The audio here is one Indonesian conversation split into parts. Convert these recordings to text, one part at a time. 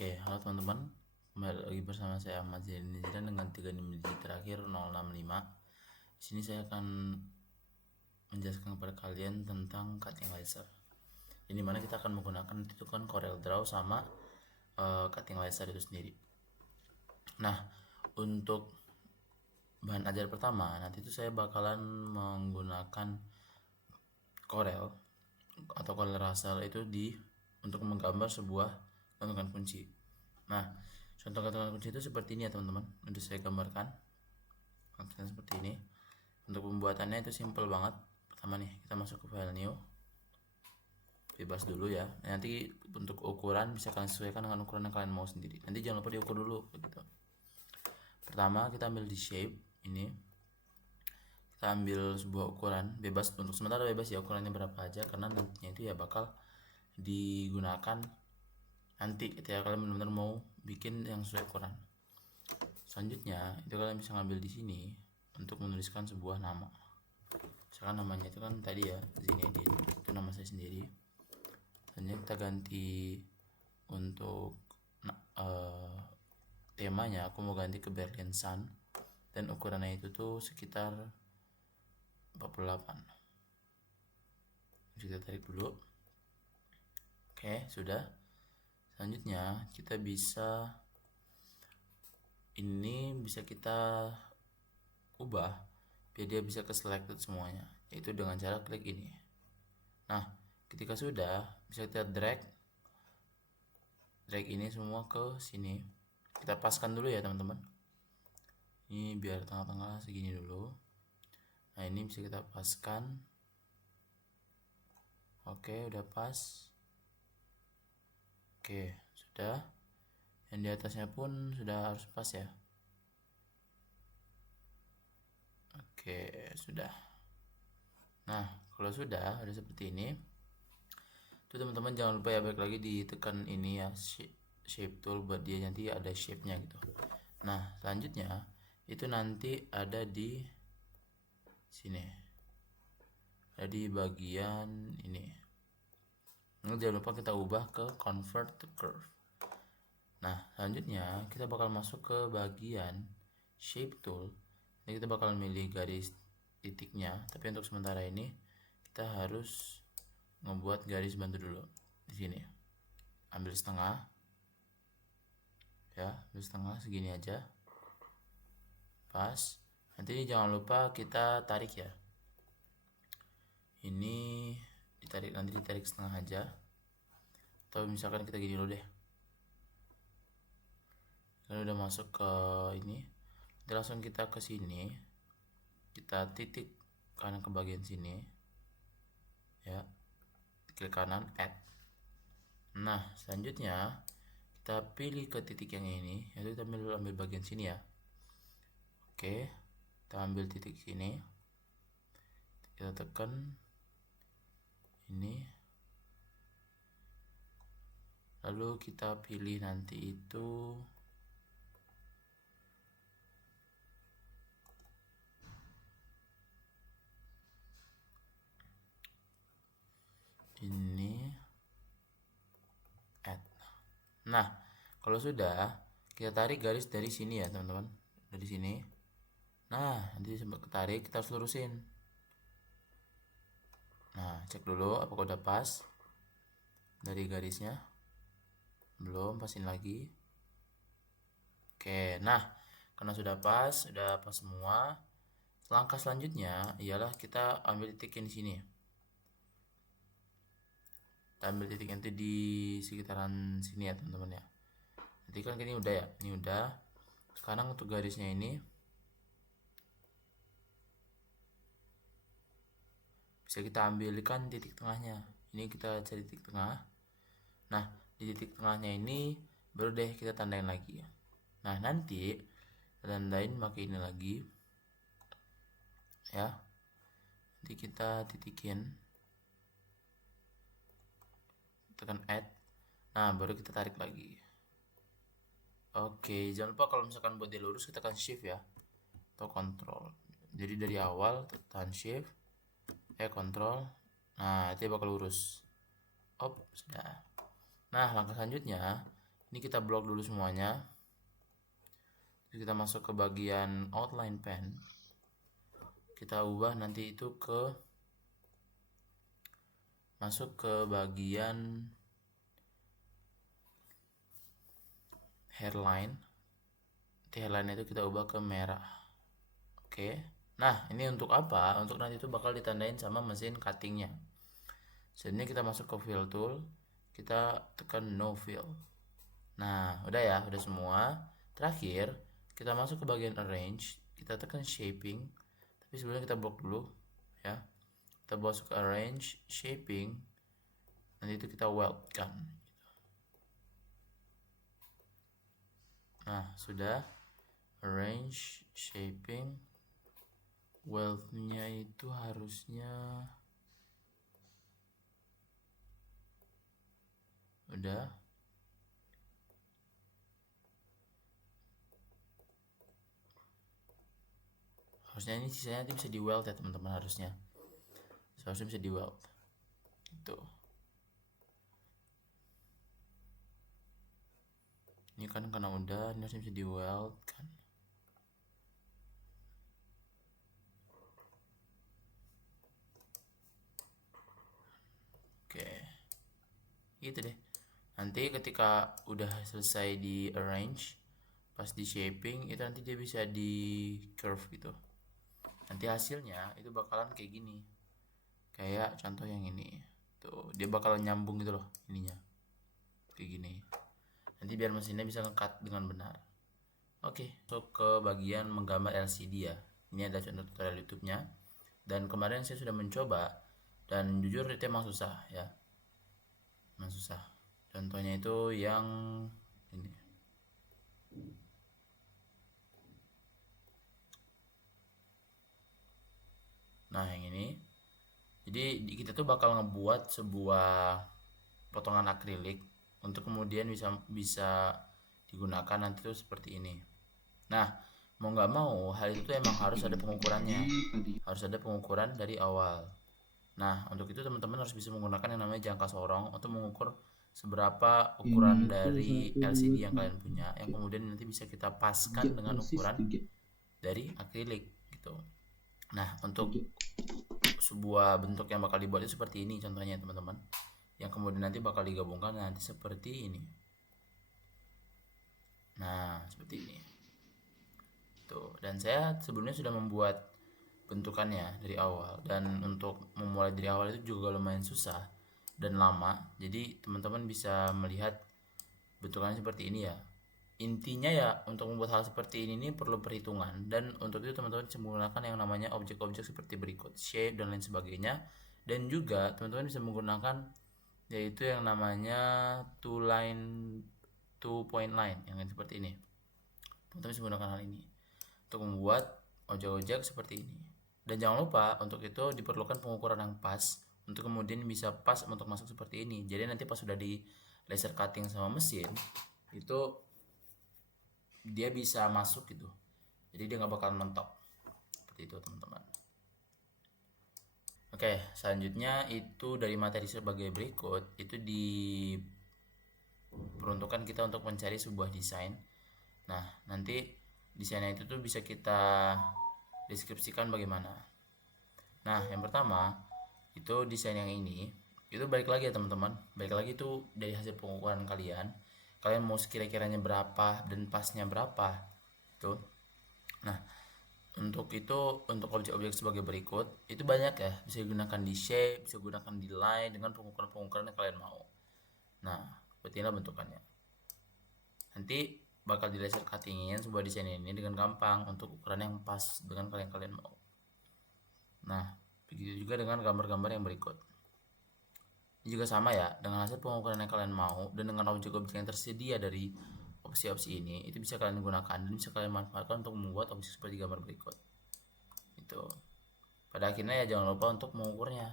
Oke, halo teman-teman. Kembali lagi bersama saya Ahmad Zaini dengan 3 digit terakhir 065. Di sini saya akan menjelaskan kepada kalian tentang cutting laser. Ini mana kita akan menggunakan itu kan Corel Draw sama cutting laser itu sendiri. Nah, untuk bahan ajar pertama nanti itu saya bakalan menggunakan Corel atau Corel Raster itu untuk menggambar sebuah gantungan kunci. Nah, contoh gantungan kunci itu seperti ini ya teman-teman. Udah saya gambarkan gantungan seperti ini. Untuk pembuatannya itu simple banget. Pertama nih, kita masuk ke file new, bebas dulu ya. Nanti untuk ukuran bisa kalian sesuaikan dengan ukuran yang kalian mau sendiri. Nanti jangan lupa diukur dulu begitu. Pertama kita ambil di shape ini, kita ambil sebuah ukuran bebas, untuk sementara bebas ya ukurannya berapa aja, karena nantinya itu ya bakal digunakan nanti ketika kalian benar-benar mau bikin yang sesuai ukuran. Selanjutnya itu kalian bisa ngambil di sini untuk menuliskan sebuah nama. Misalkan namanya itu kan tadi ya Zinedine, itu nama saya sendiri. Selanjutnya kita ganti untuk temanya, aku mau ganti ke Berlin Sun dan ukurannya itu tuh sekitar 48. Kita tarik dulu. Oke, sudah. Selanjutnya kita bisa kita ubah biar dia bisa ke selected semuanya, yaitu dengan cara klik ini. Nah, ketika sudah bisa kita drag ini semua ke sini. Kita paskan dulu ya teman-teman. Ini biar tengah-tengah segini dulu. Nah, ini bisa kita paskan. Oke, udah pas. Oke, sudah. Yang di atasnya pun sudah harus pas ya. Oke, sudah. Nah, kalau sudah seperti ini, itu teman-teman jangan lupa ya, balik lagi ditekan ini ya, shape tool buat dia nanti ada shape-nya gitu. Nah, selanjutnya itu nanti ada di sini, ada di bagian ini. Nah, jangan lupa kita ubah ke convert to curve. Nah, selanjutnya kita bakal masuk ke bagian shape tool. Ini kita bakal milih garis titiknya, tapi untuk sementara ini kita harus membuat garis bantu dulu di sini. Ambil setengah ya, ambil setengah segini aja, pas. Nanti ini jangan lupa kita tarik ya, ini ditarik, nanti ditarik setengah aja, atau misalkan kita gini dulu deh. Kalau udah masuk ke ini, nanti langsung kita ke sini, kita titik kanan ke bagian sini ya, klik kanan add. Nah, selanjutnya kita pilih ke titik yang ini, yaitu kita ambil bagian sini ya. Oke, kita ambil titik sini, kita tekan ini, lalu kita pilih nanti itu ini add. Nah, kalau sudah, kita tarik garis dari sini ya teman-teman, dari sini. Nah, nanti sempat ketarik, kita harus lurusin. Nah, cek dulu apakah udah pas dari garisnya. Belum, pasin lagi. Oke, nah karena sudah pas semua, langkah selanjutnya ialah kita ambil titik yang di sini. Kita ambil titik nanti di sekitaran sini ya teman-teman ya. Nanti kan ini udah ya, ini udah. Sekarang untuk garisnya ini bisa kita ambilkan titik tengahnya. Ini kita cari titik tengah. Nah, di titik tengahnya ini baru deh kita tandain lagi. Nah, nanti tandain pakai ini lagi ya. Nanti kita titikin, tekan add. Nah, baru kita tarik lagi. Oke, jangan lupa kalau misalkan buat dia lurus kita tekan shift ya, atau control. Jadi dari awal tekan shift, control. Nah, itu bakal lurus. Sudah. Nah, langkah selanjutnya Ini kita blok dulu semuanya. Kita masuk ke bagian outline pen. Kita ubah nanti itu masuk ke bagian hairline. Nanti hairline itu kita ubah ke merah. Oke. Nah, ini untuk apa? Untuk nanti itu bakal ditandain sama mesin cuttingnya. Selanjutnya kita masuk ke fill tool, kita tekan no fill. Nah, udah ya, udah semua. Terakhir, kita masuk ke bagian arrange, kita tekan shaping. Tapi sebelumnya kita blok dulu ya. Kita masuk ke arrange, shaping. Nanti itu kita weld kan. Nah, sudah arrange, shaping, weldnya itu harusnya udah. Harusnya ini sisanya nanti bisa di weld ya teman-teman, harusnya seharusnya bisa di weld gitu. Ini kan karena udah, ini harusnya bisa di weld kan. Oke, gitu deh. Nanti ketika udah selesai di arrange, pas di shaping itu nanti dia bisa di curve gitu. Nanti hasilnya itu bakalan kayak gini, kayak contoh yang ini tuh, dia bakalan nyambung gitu loh ininya kayak gini. Nanti biar mesinnya bisa nge-cut dengan benar. Oke, so ke bagian menggambar LCD ya. Ini ada contoh tutorial YouTube-nya. Dan kemarin saya sudah mencoba dan jujur itu emang susah ya. Emang susah. Contohnya itu yang ini. Nah, yang ini. Jadi kita tuh bakal ngebuat sebuah potongan akrilik untuk kemudian bisa digunakan nanti tuh seperti ini. Nah, mau nggak mau hal itu tuh emang harus ada pengukurannya, harus ada pengukuran dari awal. Nah, untuk itu teman-teman harus bisa menggunakan yang namanya jangka sorong untuk mengukur seberapa ukuran dari LCD yang kalian punya, yang kemudian nanti bisa kita paskan dengan ukuran dari akrilik gitu. Nah, untuk sebuah bentuk yang bakal dibuat itu seperti ini contohnya teman-teman, yang kemudian nanti bakal digabungkan nanti seperti ini. Nah, seperti ini tuh. Dan saya sebelumnya sudah membuat bentukannya dari awal, dan untuk memulai dari awal itu juga lumayan susah dan lama. Jadi teman-teman bisa melihat bentukannya seperti ini ya. Intinya ya, untuk membuat hal seperti ini perlu perhitungan, dan untuk itu teman-teman bisa menggunakan yang namanya objek-objek seperti berikut, shape dan lain sebagainya. Dan juga teman-teman bisa menggunakan yaitu yang namanya two point line yang seperti ini. Teman-teman bisa menggunakan hal ini untuk membuat objek-objek seperti ini. Dan jangan lupa untuk itu diperlukan pengukuran yang pas untuk kemudian bisa pas untuk masuk seperti ini. Jadi nanti pas sudah di laser cutting sama mesin itu dia bisa masuk gitu, jadi dia nggak bakal mentok seperti itu teman-teman. Oke, selanjutnya itu dari materi sebagai berikut itu diperuntukkan kita untuk mencari sebuah desain. Nah, nanti desainnya itu tuh bisa kita deskripsikan bagaimana. Nah, yang pertama itu desain yang ini itu balik lagi ya teman-teman, balik lagi itu dari hasil pengukuran kalian mau sekira-kiranya berapa dan pasnya berapa itu. Nah, untuk itu untuk objek-objek sebagai berikut itu banyak ya, bisa digunakan di shape, bisa digunakan di line dengan pengukuran-pengukuran yang kalian mau. Nah, seperti inilah bentukannya. Nanti bakal di laser cuttingin sebuah desain ini dengan gampang untuk ukuran yang pas dengan kalian mau. Nah, begitu juga dengan gambar-gambar yang berikut. Ini juga sama ya, dengan hasil pengukuran yang kalian mau dan dengan objek-objek yang tersedia dari opsi-opsi ini, itu bisa kalian gunakan dan bisa kalian manfaatkan untuk membuat objek seperti gambar berikut. Itu. Pada akhirnya ya jangan lupa untuk mengukurnya.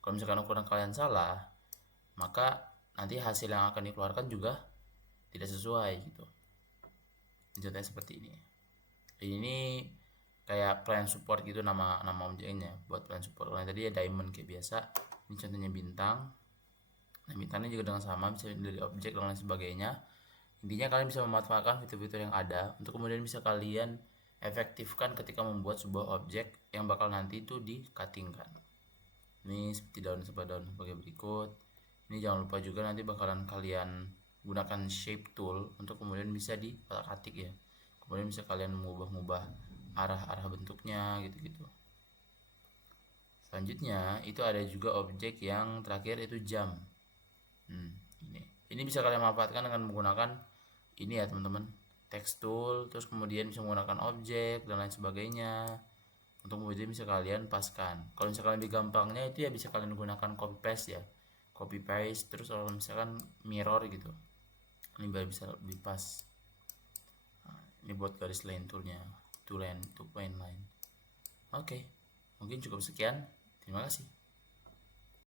Kalau misalkan ukuran kalian salah, maka nanti hasil yang akan dikeluarkan juga tidak sesuai gitu. Contohnya seperti ini. Ini kayak plan support gitu nama objeknya, buat plan support. Kalau tadi ya diamond kayak biasa. Ini contohnya bintang. Nah, bintangnya juga dengan sama, bisa dari objek dan lain sebagainya. Intinya kalian bisa memanfaatkan fitur-fitur yang ada untuk kemudian bisa kalian efektifkan ketika membuat sebuah objek yang bakal nanti itu di cuttingkan. Ini seperti daun sebagai berikut. Ini jangan lupa juga nanti bakalan kalian gunakan shape tool untuk kemudian bisa diotak-atik ya. Kemudian bisa kalian mengubah-ubah arah-arah bentuknya gitu-gitu. Selanjutnya itu ada juga objek yang terakhir itu jam. Ini bisa kalian manfaatkan dengan menggunakan ini ya teman-teman, text tool, terus kemudian bisa menggunakan objek dan lain sebagainya untuk kemudian bisa kalian paskan. Kalau misalkan lebih gampangnya itu ya bisa kalian gunakan copy paste ya, copy paste. Terus kalau misalkan mirror gitu, ini biar bisa lebih pas. Nah, ini buat garis line toolnya, two point line. Oke, mungkin cukup sekian. Terima kasih.